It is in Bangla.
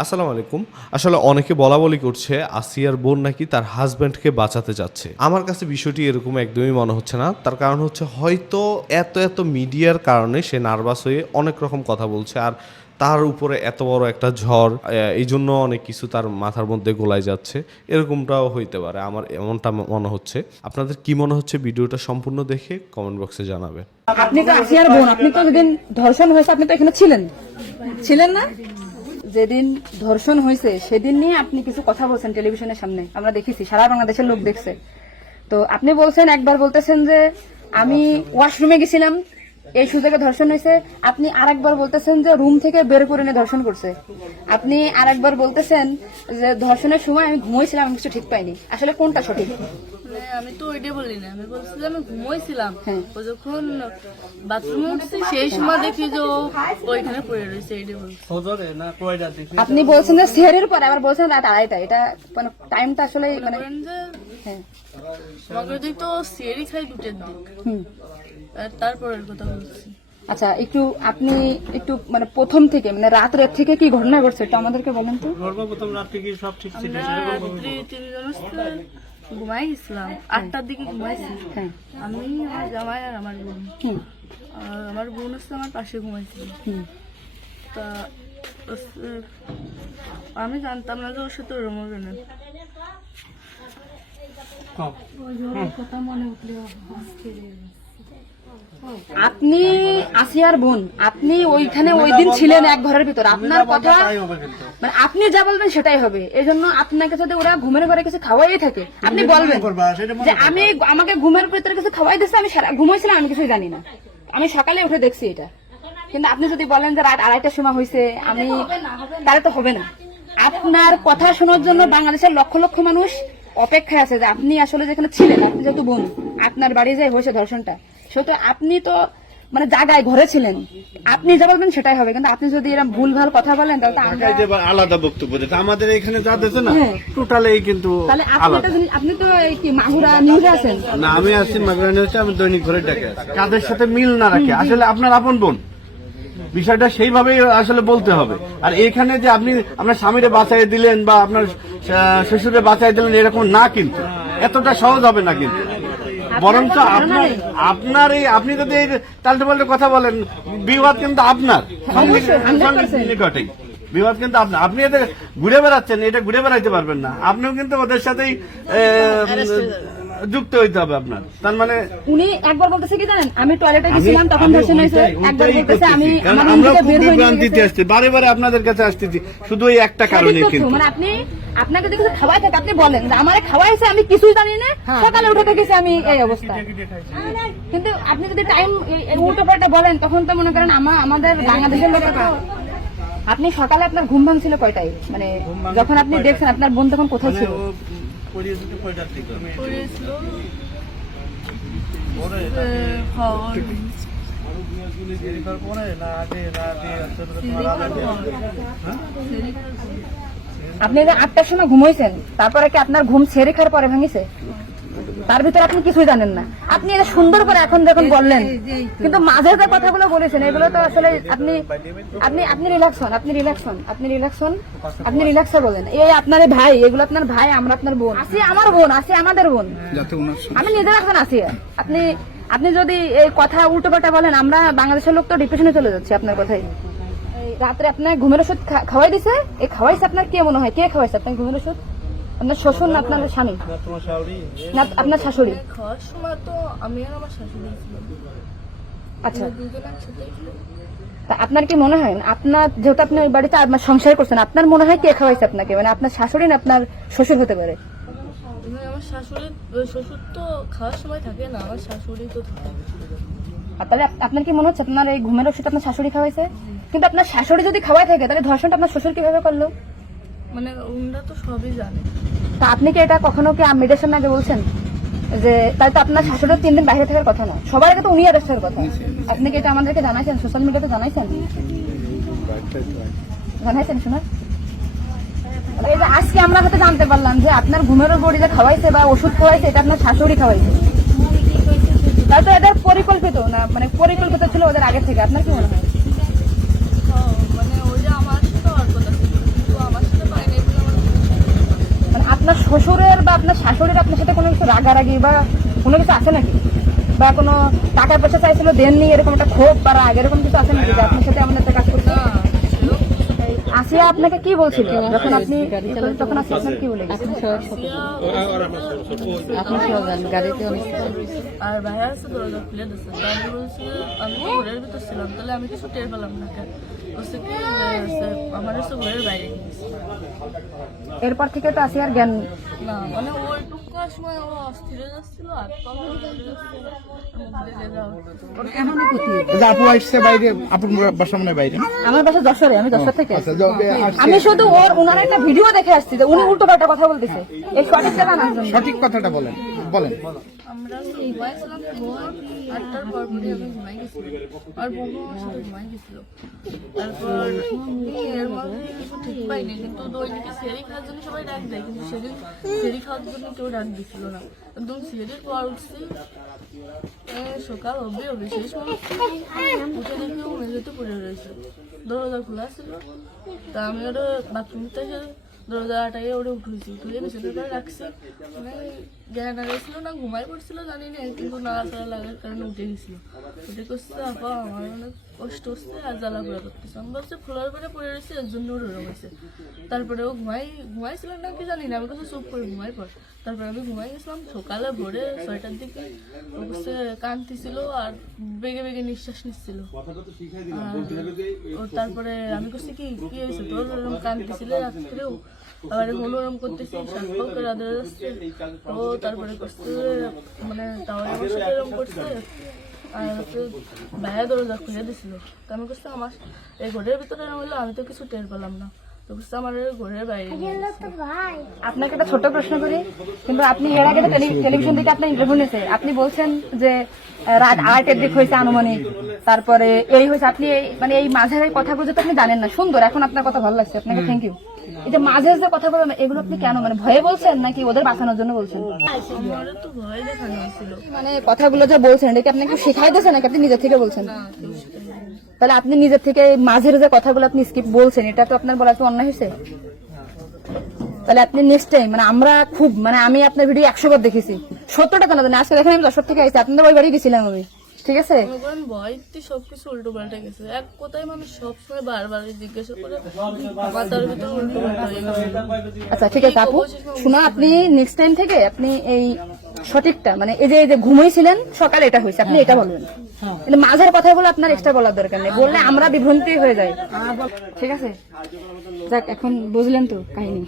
আসসালামু আলাইকুম। আসলে অনেকে বলাবলি করছে আসিয়ার বোন নাকি তার হাজব্যান্ডকে বাঁচাতে যাচ্ছে। আমার কাছে বিষয়টি এরকম একদমই মনে হচ্ছে না। তার কারণ হচ্ছে হয়তো এত মিডিয়ার কারণে সে নার্ভাস হয়ে অনেক রকম কথা বলছে। আর তার উপরে এত বড় একটা ঝড় এইজন্য অনেক কিছু তার মাথার মধ্যে গোলায় যাচ্ছে। এরকমটাও হইতে পারে। আমার এমনটা মনে হচ্ছে। আপনাদের কি মনে হচ্ছে ভিডিওটা সম্পূর্ণ দেখে কমেন্ট বক্সে জানাবেন। আপনি তো আসিয়ার বোন, আপনি তো যেদিন ধর্ষণ হয়েছে আপনি তো এখানে ছিলেন না? যেদিন ধর্ষণ হয়েছে সেদিন নিয়ে আপনি কিছু কথা বলছেন টেলিভিশনের সামনে, আমরা দেখেছি, সারা বাংলাদেশের লোক দেখছে। তো আপনি বলছেন, একবার বলতেছেন যে আমি ওয়াশরুমে গেছিলাম এই সুযোগে ধর্ষণ হয়েছে, আপনি আরেকবার বলতেছেন যে রুম থেকে বের করে নিয়ে ধর্ষণ করছে, আপনি আরেকবার বলতেছেন যে ধর্ষণের সময় আমি ঘুমোইছিলাম, আমি কিছু ঠিক পাইনি। আসলে কোনটা সঠিক? আমি তো ওইটাই বলি না, আমি বলছিলাম আমি ঘুমোইছিলাম। হ্যাঁ। ও যখন বাথরুমে উঠছি সেই সময় দেখি যে ও ওইখানে পড়ে রয়েছে, এইটাই বলছি। আপনি বলছেন যে সেহরের পরে, আবার বলছেন রাত 2:30। এটা মানে টাইমটা আসলে মানে বলেন যে হ্যাঁ। মগর দিক তো সেরি খাই 2টার দিক, আর তারপরের কথা বলছি। আচ্ছা, আপনি একটু মানে প্রথম থেকে মানে রাত থেকে কি ঘটনা ঘটছে একটু আমাদেরকে বলেন তো। সর্বপ্রথম রাত থেকে সব ঠিক ছিল। আমরা রাত্রি 3 জন ঘুমাই গেছিলাম, 8টার দিকে ঘুমাইছি। হ্যাঁ। আমি, আমার জামাই আর আমার বোন। হুম। আর আমার বোন হচ্ছে আমার পাশে ঘুমাইছিল। হুম। তা আমি জানতাম না যে ওর সাথে ওরম হবে না। আপনি আসিয়ার বোন, আপনি ওইখানে ওই দিন ছিলেন এক ঘরের ভিতর, আপনার কথা মানে আপনি যা বলবেন সেটাই হবে। এই জন্য আপনাকে যদি ওরা ঘুমের ঘরে কিছু খাওয়াই থাকে আপনি বলবেন যে আমাকে ঘুমের ভিতরে কিছু খাওয়াই দিচ্ছে, আমি ঘুমাইছিলাম, আমি কিছুই জানি না, আমি সকালে উঠে দেখছি এটা। কিন্তু আপনি যদি বলেন যে রাত 2:30টার সময় হয়েছে, আমি তাহলে তো হবে না। আপনার কথা শোনার জন্য বাংলাদেশের লক্ষ লক্ষ মানুষ অপেক্ষায় আছে যে আপনি আসলে যেখানে ছিলেন, আপনি যেহেতু বোন, আপনার বাড়ি যে হয়েছে ধর্ষণটা, সেহেতু আপনি তো মানে জায়গায় ঘরে ছিলেন, আপনি যা বলবেন সেটাই হবে। কিন্তু আপনি যদি এরকম ভুলভাল কথা বলেন তাহলে তো আমরা আলাদা বক্তব্য দিতে আমাদের এখানে যা দিতে না হ্যাঁ। টোটালি কিন্তু তাহলে আপনি আলাদা। একটা জিনিস, আপনি তো এই কি মাগুরা নিউজে আছেন না, আমি আছি মাগরানি হচ্ছে, আমি দৈনিক ঘরে ডাকে আছি। কাদের সাথে মিল না রাখে আসলে আপনার আপন বোন, বিষয়টা সেইভাবেই আসলে বলতে হবে। আর এখানে যে আপনি আপনার স্বামীরে বাঁচাই দিলেন বা আপনার শ্বশুরে বাঁচাই দিলেন এরকম না, কিন্তু এতটা সহজ হবে না। কিন্তু বরঞ্চ আপনার এই আপনি যদি এই তালটে পাল্টে কথা বলেন, বিবাদ কিন্তু আপনার নিকটেই, বিবাদ কিন্তু আপনার। আপনি এদের ঘুরে বেড়াচ্ছেন, এটা ঘুরে বেড়াইতে পারবেন না। আপনিও কিন্তু ওদের সাথেই যুক্ত হইতে হবে আপনার। তার মানে উনি একবার বলতেছে কি জানেন, আমি টয়লেটে গেছিলাম তখন ধর্ষণ হয়েছে, একবার বলতেছে আমি আমার রুম আমরা থেকে বের হয়ে বিভ্রান্তিতে আসছি, বারে বারে আপনাদের কাছে আসতেছি শুধু এই একটা কারণে। কিন্তু মানে আপনি আপনাকে যদি কিছু খাওয়াই থাকে আপনি বলেন যে আমারে খাওয়াইছে, আমি কিছুই জানি না, সকালে উঠে দেখেছি আমি এই অবস্থা। কিন্তু আপনি যদি টাইম উল্টো পাল্টা বলেন তখন তো মনে করেন আমাদের বাংলাদেশের লোক। আপনি সকালে আপনার ঘুম ভাঙছিল কয়টায়, মানে যখন আপনি দেখছেন আপনার বোন তখন কোথায় ছিল? পড়েছিল আপনি যে 8টার সময় ঘুমাইছেন, তারপরে কি আপনার ঘুম ছেড়ে খাওয়ার পরে ভাঙিছে? তার ভিতরে আপনি কিছুই জানেন না। আপনি এটা সুন্দর করে এখন যখন বললেন, কিন্তু মাঝে যে কথাগুলো বলেছেন এগুলো তো আসলে আপনি আপনি আপনি রিল্যাক্স হন, আপনি রিল্যাক্স হন, আপনি রিল্যাক্স হন, আপনি রিল্যাক্সে বলেন। এই আপনার ভাই, এগুলো আপনার ভাই, আমরা আপনার বোন, আসি আমার বোন, আসি আমাদের বোন, আমি নিজের একজন আছি। আপনি আপনি যদি এই কথা উল্টো পাল্টা বলেন, আমরা বাংলাদেশের লোক তো ডিপ্রেশনে চলে যাচ্ছে আপনার কথাই। রাত্রে আপনার ঘুমের ওষুধ খাওয়াই দিছে, এই খাওয়াইছে আপনার কে মনে হয়, কে খাওয়াইছে আপনার ঘুমের ওষুধ? আপনার শ্বশুর না আপনার স্বামী না আপনার শাশুড়ি? খাওয়ার সময় তো আমি আর আমার শাশুড়ি ছিলাম। আচ্ছা, দুজন একসাথে ছিলাম। তা আপনার কি মনে হয় আপনার যেহেতু আপনি ওই বাড়িতে আপনার সংসার করছেন, আপনার মনে হয় কে খাওয়াইছে আপনাকে, মানে আপনার শাশুড়ি না আপনার শ্বশুর হতে পারে? আমার শাশুড়ি, শ্বশুর তো খাওয়ার সময় থাকে না, আমার শাশুড়ি তো থাকে। আর তাহলে আপনার কি মনে হচ্ছে আপনার এই ঘুমের ওষুধ আপনার শাশুড়ি খাওয়াইছে? কিন্তু আপনার শাশুড়ি যদি খাওয়াই থাকে তাহলে ধর্ষণটা আপনার শ্বশুর কিভাবে করলো? মানে ওনারা তো সবই জানে। তা আপনি কি এটা কখনো কি মেডিটেশন আগে বলছেন যে তাই তো আপনার শাশুড়ির 3 দিন বাইরে থাকার কথা না, সবার আগে তো উনি অ্যারেস্ট হওয়ার কথা? আপনি কি এটা আমাদেরকে জানাইছেন, সোশ্যাল মিডিয়াতে জানাইছেন? জানাইছেন শোনা? এই যে আজকে আমরা হয়তো জানতে পারলাম যে আপনার ঘুমের বড়ি যে খাওয়াইছে বা ওষুধ খাওয়াইছে এটা আপনার শাশুড়ি খাওয়াইছে, তাই তো এদের পরিকল্পিত না, মানে পরিকল্পিত ছিল ওদের আগে থেকে। আপনার কি মনে হয়? মানে ওই যে আমার সাথে আর কথা ছিল, কিন্তু শ্বশুরের বা আপনার শাশুড়ির আপনার সাথে কোনো কিছু রাগারাগি বা কোনো কিছু আছে নাকি, বা কোনো টাকা পয়সা চাইছিল দেননি, এরকম একটা ক্ষোভ বা রাগ এরকম কিছু আছে নাকি যে আপনার সাথে আমাদের একটা কাজ করতে? আসিয়া আপনাকে কি বলছিল যখন আপনি তখন আসিয়া আপনার কি বলে গেছে? আর ভাইয়া আছে দরজা খুলে দিচ্ছে, আমি বলছি আমি তো ঘরের ভিতর ছিলাম, তাহলে আমি কিছু টের পেলাম না কেন? বলছে কি আমার হচ্ছে ঘরের বাইরে গেছে। এরপর থেকে তো আসিয়ার জ্ঞান না মানে ওইটুকু সময় ও অস্থির হয়ে যাচ্ছিল, আর কম আপু আসছে বাইরে, আপুর বাসা মনে হয় বাইরে। আমার বাসা যশোরে, আমি যশোর থেকে আচ্ছা, আমি শুধু ওনার একটা ভিডিও দেখে আসছি যে উনি উল্টো পাল্টা কথা বলতেছে, এই সঠিক জানা না জন্য। সঠিক কথাটা বলেন বলেন। আমরা ঘুমাইছিলাম, ভোর 8টার পর পরই আমি ঘুমাই গেছিলাম, আর বোনও আমার সাথে ঘুমাই গেছিল। তারপর এর মধ্যে কিছু ঠিক পাইনি, কিন্তু দৈনিকে সেরি খাওয়ার জন্য সবাই ডাক দেয়, কিন্তু সেদিন সেরি খাওয়ার জন্য কেউ ডাক দিছিল না। একদম সেরির পর উঠছি, সকাল অব্দি সেই সময় উঠে দেখি ও মেঝেতে পড়ে রয়েছে, দরজা খোলা ছিল। তা আমি ওটা বাথরুম থেকে দরজা আটাকে ওটা উঠেছি, উঠে বিছানা করে রাখছি, মানে জ্ঞান হারাইছিল না ঘুমাই পড়ছিল জানি না, কিন্তু নাড়াচাড়া লাগার কারণে উঠে গেছিল। উঠে করছে আপা আমার অনেক কষ্ট হচ্ছে আর জ্বালা ঘোরা করতেছে, আমি ভাবছি ফ্লোর করে পড়ে রয়েছে এর জন্য ওর হয়েছে। তারপরে ও ঘুমাইছিল না কি জানি না, আমি কাছে চুপ করে ঘুমাই পড়। তারপরে আমি ঘুমাই গেছিলাম, সকালে ভোরে 6টার দিকে ও কাছে কাঁদতেছিল আর বেগে বেগে নিঃশ্বাস নিচ্ছিল। ও তারপরে আমি করছি কি কি হয়েছে তোর, ওরকম কাঁদতেছিল রাত্রেও, আবার ওরম করতেছি, শ্বাস করে রাধে যাচ্ছে। ও তারপরে করছে মানে তাও আমার সাথে এরকম করছে, আর হচ্ছে ভাইয়া দরজা খুলে দিছিল। তো আমি করছি আমার এই ঘরের ভিতরে হলো, আমি তো কিছু টের পেলাম না, তো করছে আমার ঘরের বাইরে নিয়ে গেছে। আপনাকে একটা ছোট প্রশ্ন করি, কিন্তু আপনি এর আগে টেলিভিশন থেকে আপনার ইন্টারভিউ নিয়েছে, আপনি বলছেন যে রাত 8টার দিক হয়েছে আনুমানিক, তারপরে এই হয়েছে, আপনি মানে এই মাঝের এই কথাগুলো তো আপনি জানেন না। সুন্দর, এখন আপনার কথা ভালো লাগছে, আপনাকে থ্যাংক ইউ। এই যে মাঝের যে কথা বলেন এগুলো আপনি কেন, মানে ভয়ে বলছেন নাকি ওদের বাঁচানোর জন্য বলছেন? আমার তো ভয় দেখানো হয়েছিল মানে কথাগুলো যা বলছেন এটা কি আপনি কি শিখাই দিয়েছেন নাকি আপনি নিজের থেকে বলছেন? না, কেউ শেখায়নি। তাহলে আপনি নিজের থেকে মাঝের যে কথাগুলো আপনি স্কিপ বলছেন, এটা তো আপনার বলা তো অন্যায় হয়েছে। তাহলে আপনি নেক্সট টাইম, মানে আমরা খুব মানে আমি আপনার ভিডিও 100 বার দেখেছি, 70টা কেন জানি, আজকে দেখেন আমি 10 থেকে আইছি, আপনাদের ওই বাড়ি গেছিলাম আমি, ঠিক আছে? মনে করেন ভয়তে সবকিছু উল্টো পাল্টে গেছে, এক কথায় মানুষ সবসময় বারবার জিজ্ঞাসা করে মাথার ভিতরে উল্টো পাল্টা হয়ে গেছে। আচ্ছা ঠিক আছে আপু, শোনো আপনি নেক্সট টাইম থেকে আপনি এই সঠিকটা, মানে এই যে ঘুমাইছিলেন সকালে এটা হয়েছে, আপনি এটা বলবেন, কিন্তু মাঝের কথাগুলো আপনার এক্সট্রা বলার দরকার নেই, বললে আমরা বিভ্রান্তি হয়ে যাই, ঠিক আছে? যাক, এখন বুঝলেন তো কাহিনী।